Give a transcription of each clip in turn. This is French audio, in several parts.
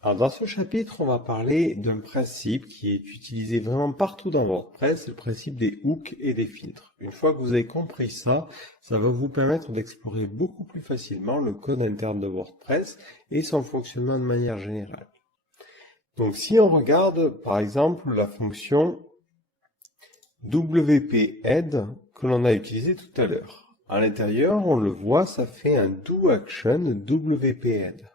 Alors dans ce chapitre, on va parler d'un principe qui est utilisé vraiment partout dans WordPress, c'est le principe des hooks et des filtres. Une fois que vous avez compris ça, ça va vous permettre d'explorer beaucoup plus facilement le code interne de WordPress et son fonctionnement de manière générale. Donc si on regarde par exemple la fonction WP-Add que l'on a utilisée tout à l'heure. À l'intérieur, on le voit, ça fait un doAction WP-Add.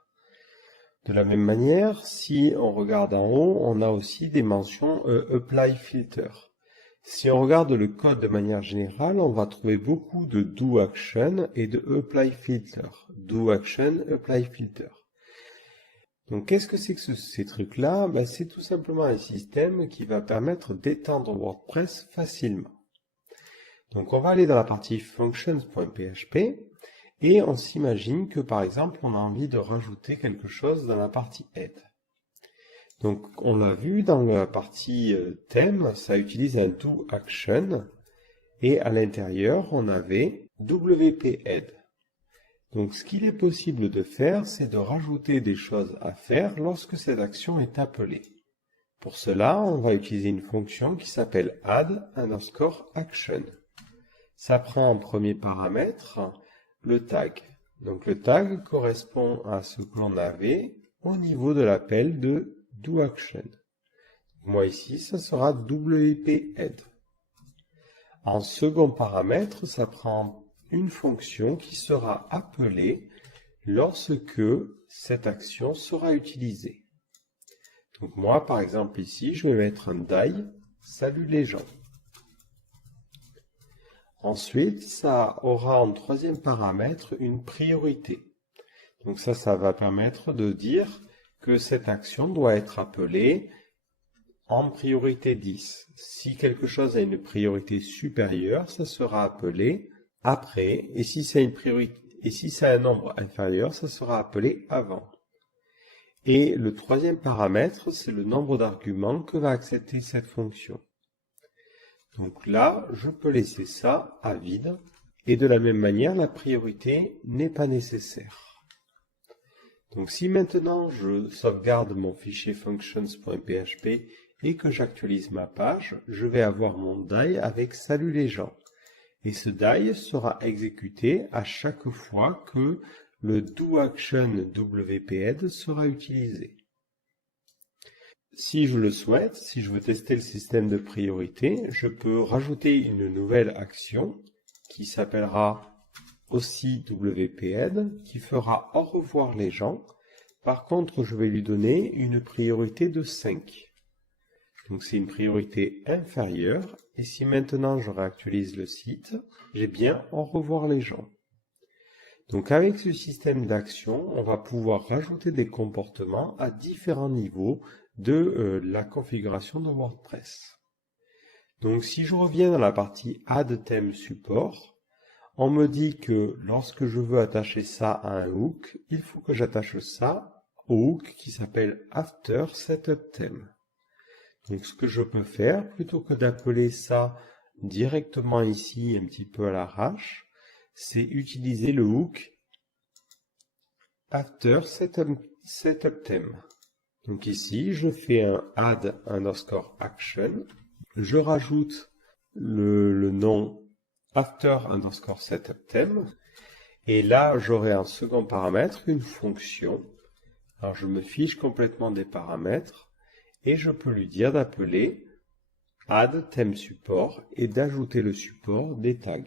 De la même manière, si on regarde en haut, on a aussi des mentions Apply Filter. Si on regarde le code de manière générale, on va trouver beaucoup de doAction et de Apply Filter. doAction, Apply Filter. Donc qu'est-ce que c'est que ces trucs-là? C'est tout simplement un système qui va permettre d'étendre WordPress facilement. Donc on va aller dans la partie functions.php. Et on s'imagine que par exemple, on a envie de rajouter quelque chose dans la partie Add. Donc on l'a vu dans la partie thème, ça utilise un doAction et à l'intérieur, on avait WP-Add. Donc ce qu'il est possible de faire, c'est de rajouter des choses à faire lorsque cette action est appelée. Pour cela, on va utiliser une fonction qui s'appelle add_action. Ça prend en premier paramètre le tag. Donc le tag correspond à ce que l'on avait au niveau de l'appel de doAction. Moi ici, ça sera WP-Add. En second paramètre, ça prend une fonction qui sera appelée lorsque cette action sera utilisée. Donc moi, par exemple ici, je vais mettre un die, salut les gens. Ensuite, ça aura en troisième paramètre une priorité. Donc ça va permettre de dire que cette action doit être appelée en priorité 10. Si quelque chose a une priorité supérieure, ça sera appelé après. Et si c'est un nombre inférieur, ça sera appelé avant. Et le troisième paramètre, c'est le nombre d'arguments que va accepter cette fonction. Donc là, je peux laisser ça à vide, et de la même manière, la priorité n'est pas nécessaire. Donc si maintenant je sauvegarde mon fichier functions.php et que j'actualise ma page, je vais avoir mon die avec salut les gens. Et ce die sera exécuté à chaque fois que le doAction WP-Add sera utilisé. Si je le souhaite, si je veux tester le système de priorité, je peux rajouter une nouvelle action qui s'appellera aussi WP-Add, qui fera au revoir les gens. Par contre, je vais lui donner une priorité de 5. Donc c'est une priorité inférieure. Et si maintenant je réactualise le site, j'ai bien au revoir les gens. Donc avec ce système d'action, on va pouvoir rajouter des comportements à différents niveaux de la configuration de WordPress. Donc si je reviens dans la partie Add Theme Support, on me dit que lorsque je veux attacher ça à un hook, il faut que j'attache ça au hook qui s'appelle After Setup Theme. Donc ce que je peux faire, plutôt que d'appeler ça directement ici un petit peu à l'arrache, c'est utiliser le hook After Setup Theme. Donc ici, je fais un add_action, je rajoute le nom after_setup_theme, et là, j'aurai en second paramètre une fonction. Alors je me fiche complètement des paramètres, et je peux lui dire d'appeler add_theme_support et d'ajouter le support des tags.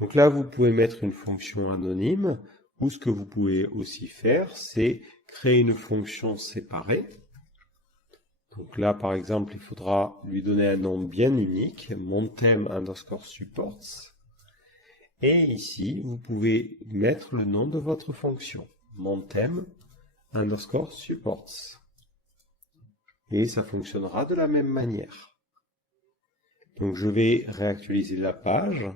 Donc là, vous pouvez mettre une fonction anonyme, ou ce que vous pouvez aussi faire, c'est créer une fonction séparée. Donc là, par exemple, il faudra lui donner un nom bien unique, montheme_supports. Et ici, vous pouvez mettre le nom de votre fonction, montheme_supports. Et ça fonctionnera de la même manière. Donc je vais réactualiser la page.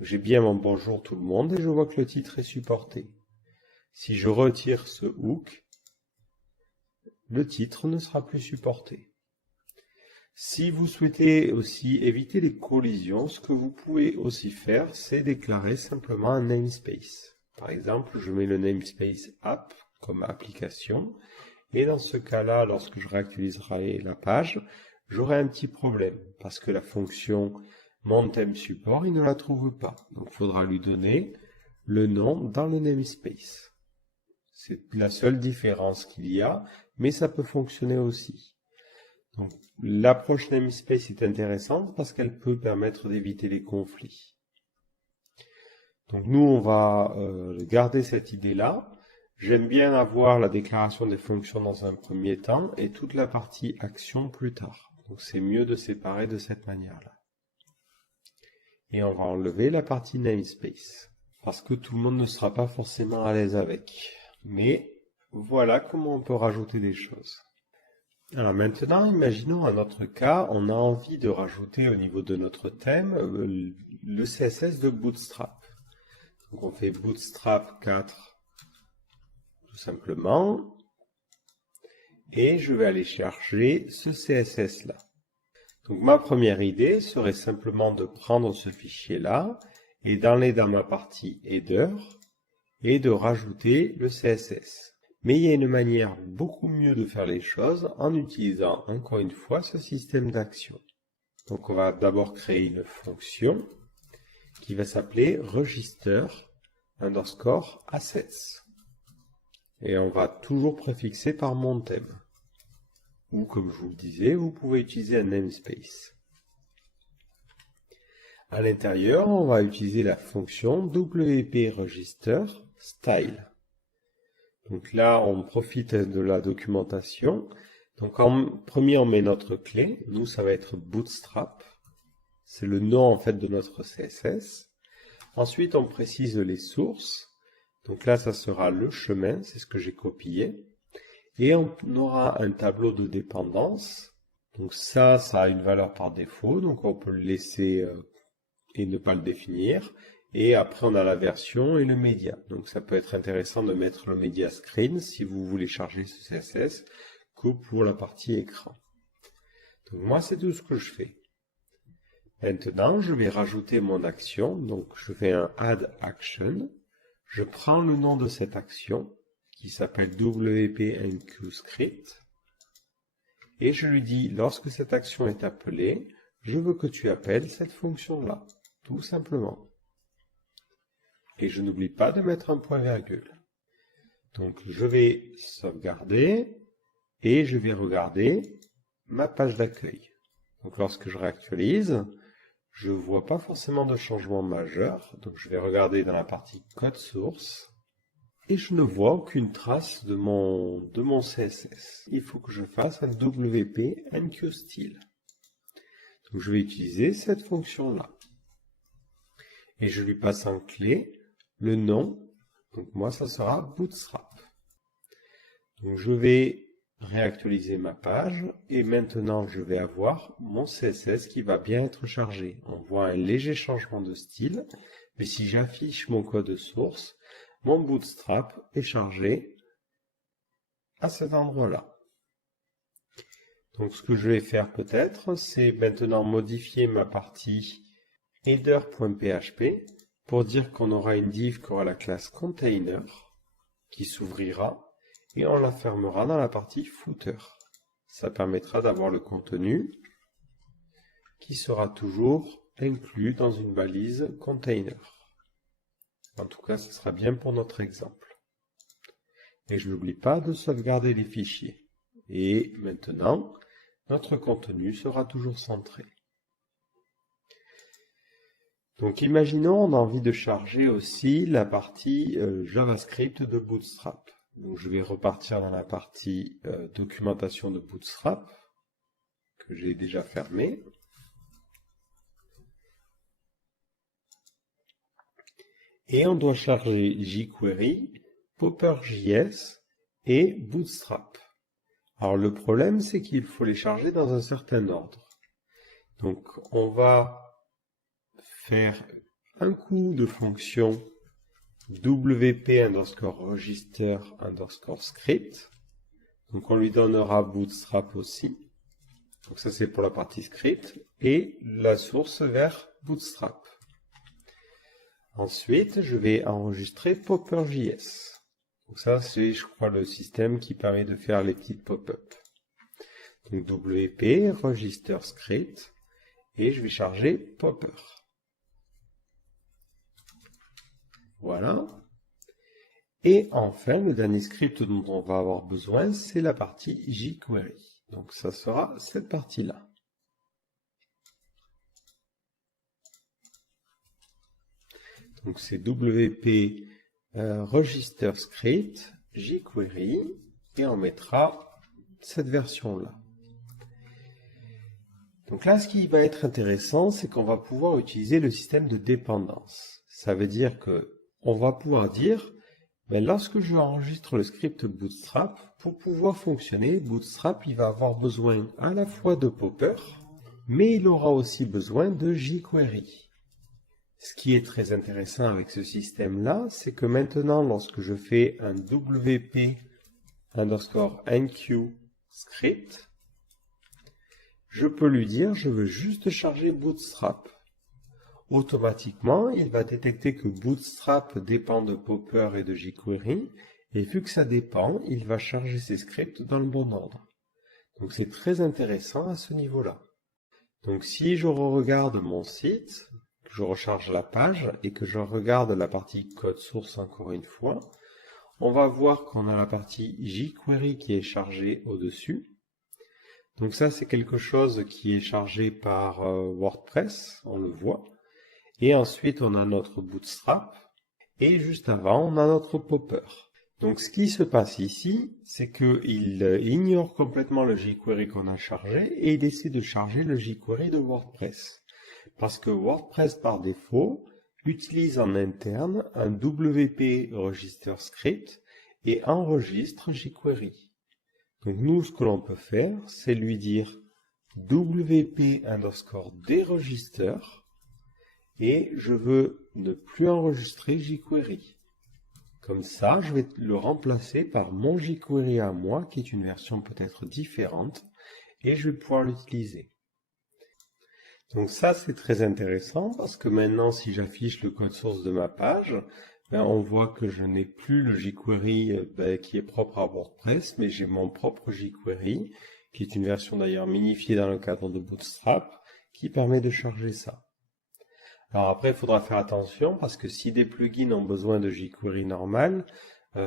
J'ai bien mon bonjour tout le monde et je vois que le titre est supporté. Si je retire ce hook, le titre ne sera plus supporté. Si vous souhaitez aussi éviter les collisions, ce que vous pouvez aussi faire, c'est déclarer simplement un namespace. Par exemple, je mets le namespace app comme application Et dans ce cas-là, lorsque je réactualiserai la page, j'aurai un petit problème parce que la fonction mon thème support, il ne la trouve pas. Donc il faudra lui donner le nom dans le namespace. C'est la seule différence qu'il y a, mais ça peut fonctionner aussi. Donc l'approche namespace est intéressante parce qu'elle peut permettre d'éviter les conflits. Donc nous, on va garder cette idée-là. J'aime bien avoir la déclaration des fonctions dans un premier temps et toute la partie action plus tard. Donc c'est mieux de séparer de cette manière-là. Et on va enlever la partie namespace parce que tout le monde ne sera pas forcément à l'aise avec. Mais voilà comment on peut rajouter des choses. Alors maintenant, imaginons un autre cas, on a envie de rajouter au niveau de notre thème le CSS de Bootstrap. Donc on fait Bootstrap 4 tout simplement et je vais aller chercher ce CSS là. Donc ma première idée serait simplement de prendre ce fichier-là et d'aller dans ma partie Header et de rajouter le CSS. Mais il y a une manière beaucoup mieux de faire les choses en utilisant encore une fois ce système d'action. Donc on va d'abord créer une fonction qui va s'appeler register_assets. Et on va toujours préfixer par mon thème. Ou comme je vous le disais, vous pouvez utiliser un namespace. À l'intérieur, on va utiliser la fonction wp-register_style. Donc là, on profite de la documentation. Donc en premier, on met notre clé. Nous, ça va être Bootstrap. C'est le nom en fait de notre CSS. Ensuite, on précise les sources. Donc là, ça sera le chemin, c'est ce que j'ai copié. Et on aura un tableau de dépendance. Donc ça a une valeur par défaut. Donc on peut le laisser et ne pas le définir. Et après, on a la version et le média. Donc ça peut être intéressant de mettre le média screen si vous voulez charger ce CSS que pour la partie écran. Donc moi, c'est tout ce que je fais. Maintenant, je vais rajouter mon action. Donc je fais un add action. Je prends le nom de cette action qui s'appelle wp-enqueue_script et je lui dis, lorsque cette action est appelée, je veux que tu appelles cette fonction-là, tout simplement. Et je n'oublie pas de mettre un point-virgule. Donc je vais sauvegarder et je vais regarder ma page d'accueil. Donc lorsque je réactualise, je ne vois pas forcément de changement majeur. Donc je vais regarder dans la partie code source et je ne vois aucune trace de mon CSS. Il faut que je fasse un wp-enqueue_style. Donc je vais utiliser cette fonction-là. Et je lui passe en clé le nom. Donc moi, ça sera Bootstrap. Donc je vais réactualiser ma page et maintenant je vais avoir mon CSS qui va bien être chargé. On voit un léger changement de style, mais si j'affiche mon code source, mon Bootstrap est chargé à cet endroit-là. Donc ce que je vais faire peut-être, c'est maintenant modifier ma partie header.php pour dire qu'on aura une div qui aura la classe container qui s'ouvrira et on la fermera dans la partie footer. Ça permettra d'avoir le contenu qui sera toujours inclus dans une balise container. En tout cas, ce sera bien pour notre exemple. Et je n'oublie pas de sauvegarder les fichiers. Et maintenant, notre contenu sera toujours centré. Donc imaginons, on a envie de charger aussi la partie JavaScript de Bootstrap. Donc je vais repartir dans la partie documentation de Bootstrap, que j'ai déjà fermée. Et on doit charger jQuery, Popper.js et Bootstrap. Alors le problème, c'est qu'il faut les charger dans un certain ordre. Donc on va faire un coup de fonction wp_register_script. Donc on lui donnera Bootstrap aussi. Donc ça c'est pour la partie script et la source vers Bootstrap. Ensuite, je vais enregistrer Popper.js. Donc ça, c'est, je crois, le système qui permet de faire les petites pop-up. Donc WP, register script, et je vais charger popper. Voilà. Et enfin, le dernier script dont on va avoir besoin, c'est la partie jQuery. Donc ça sera cette partie-là. Donc c'est WP register script, jQuery, et on mettra cette version-là. Donc là, ce qui va être intéressant, c'est qu'on va pouvoir utiliser le système de dépendance. Ça veut dire que on va pouvoir dire, lorsque je enregistre le script Bootstrap, pour pouvoir fonctionner, Bootstrap il va avoir besoin à la fois de Popper, mais il aura aussi besoin de jQuery. Ce qui est très intéressant avec ce système-là, c'est que maintenant, lorsque je fais un WP _NQ script, je peux lui dire, je veux juste charger Bootstrap. Automatiquement, il va détecter que Bootstrap dépend de Popper et de jQuery, et vu que ça dépend, il va charger ses scripts dans le bon ordre. Donc c'est très intéressant à ce niveau-là. Donc si je regarde mon site, que je recharge la page, et que je regarde la partie code source encore une fois, on va voir qu'on a la partie jQuery qui est chargée au-dessus. Donc ça, c'est quelque chose qui est chargé par WordPress, on le voit. Et ensuite, on a notre Bootstrap. Et juste avant, on a notre Popper. Donc ce qui se passe ici, c'est qu'il ignore complètement le jQuery qu'on a chargé et il essaie de charger le jQuery de WordPress. Parce que WordPress, par défaut, utilise en interne un WP register script et enregistre jQuery. Donc nous, ce que l'on peut faire, c'est lui dire WP _dRegister et je veux ne plus enregistrer jQuery. Comme ça, je vais le remplacer par mon jQuery à moi, qui est une version peut-être différente, et je vais pouvoir l'utiliser. Donc ça, c'est très intéressant parce que maintenant, si j'affiche le code source de ma page, on voit que je n'ai plus le jQuery qui est propre à WordPress, mais j'ai mon propre jQuery, qui est une version d'ailleurs minifiée dans le cadre de Bootstrap, qui permet de charger ça. Alors après, il faudra faire attention parce que si des plugins ont besoin de jQuery normal,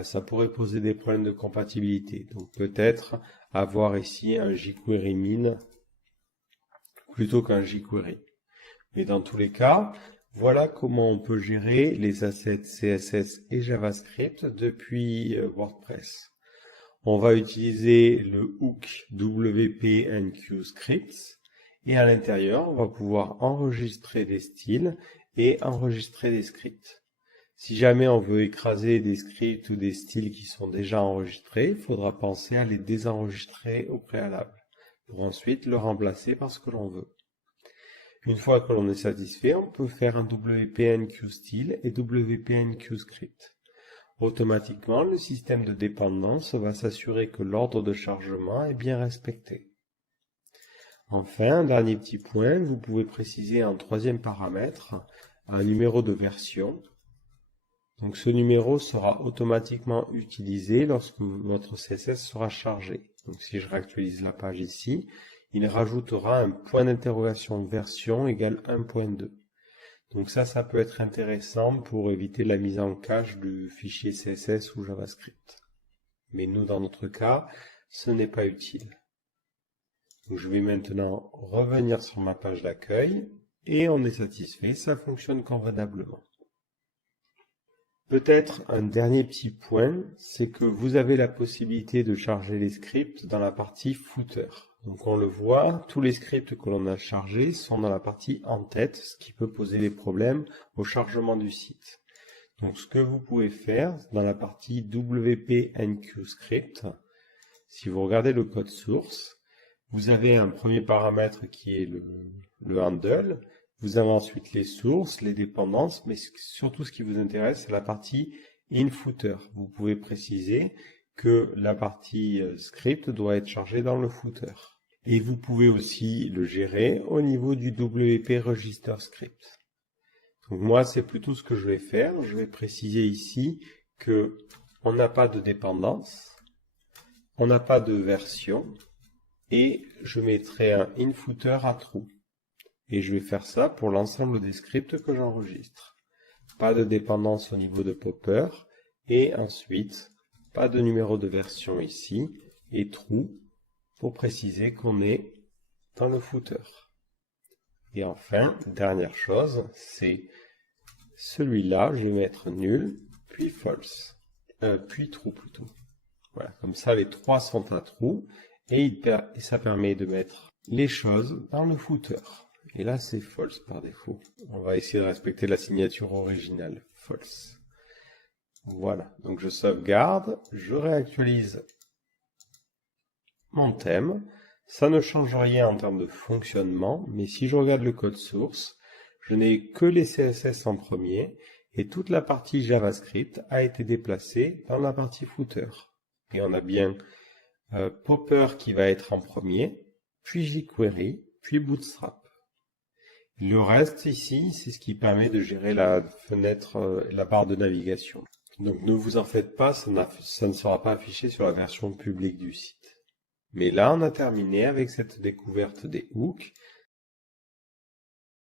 ça pourrait poser des problèmes de compatibilité. Donc peut-être avoir ici un jQuery min plutôt qu'un jQuery. Mais dans tous les cas, voilà comment on peut gérer les assets CSS et JavaScript depuis WordPress. On va utiliser le hook WP _NQ scripts et à l'intérieur, on va pouvoir enregistrer des styles et enregistrer des scripts. Si jamais on veut écraser des scripts ou des styles qui sont déjà enregistrés, il faudra penser à les désenregistrer au préalable pour ensuite le remplacer par ce que l'on veut. Une fois que l'on est satisfait, on peut faire un WP _NQ style et WP _NQ script. Automatiquement, le système de dépendance va s'assurer que l'ordre de chargement est bien respecté. Enfin, un dernier petit point, vous pouvez préciser en troisième paramètre un numéro de version. Donc ce numéro sera automatiquement utilisé lorsque votre CSS sera chargé. Donc si je réactualise la page ici, il rajoutera un point d'interrogation version égale 1.2. Donc ça peut être intéressant pour éviter la mise en cache du fichier CSS ou JavaScript. Mais nous, dans notre cas, ce n'est pas utile. Donc je vais maintenant revenir sur ma page d'accueil et on est satisfait, ça fonctionne convenablement. Peut-être un dernier petit point, c'est que vous avez la possibilité de charger les scripts dans la partie footer. Donc on le voit, tous les scripts que l'on a chargés sont dans la partie en tête, ce qui peut poser des problèmes au chargement du site. Donc ce que vous pouvez faire dans la partie WP _NQ script, si vous regardez le code source, vous avez un premier paramètre qui est le handle, vous avez ensuite les sources, les dépendances, mais surtout ce qui vous intéresse, c'est la partie in_footer. Vous pouvez préciser que la partie script doit être chargée dans le footer. Et vous pouvez aussi le gérer au niveau du WP register script. Donc moi, c'est plutôt ce que je vais faire. Je vais préciser ici que on n'a pas de dépendance, on n'a pas de version, et je mettrai un inFooter à true. Et je vais faire ça pour l'ensemble des scripts que j'enregistre. Pas de dépendance au niveau de Popper, et ensuite, pas de numéro de version ici, et true, pour préciser qu'on est dans le footer. Et enfin, dernière chose, c'est celui-là, je vais mettre nul, puis false, puis true plutôt. Voilà, comme ça les trois sont à true, et ça permet de mettre les choses dans le footer. Et là c'est false par défaut. On va essayer de respecter la signature originale, false. Voilà, donc je sauvegarde, je réactualise mon thème. Ça ne change rien en termes de fonctionnement, mais si je regarde le code source, je n'ai que les CSS en premier, et toute la partie JavaScript a été déplacée dans la partie footer. Et on a bien Popper qui va être en premier, puis jQuery, puis Bootstrap. Le reste ici, c'est ce qui permet de gérer la fenêtre, la barre de navigation. Donc ne vous en faites pas, ça ne sera pas affiché sur la version publique du site. Mais là, on a terminé avec cette découverte des hooks.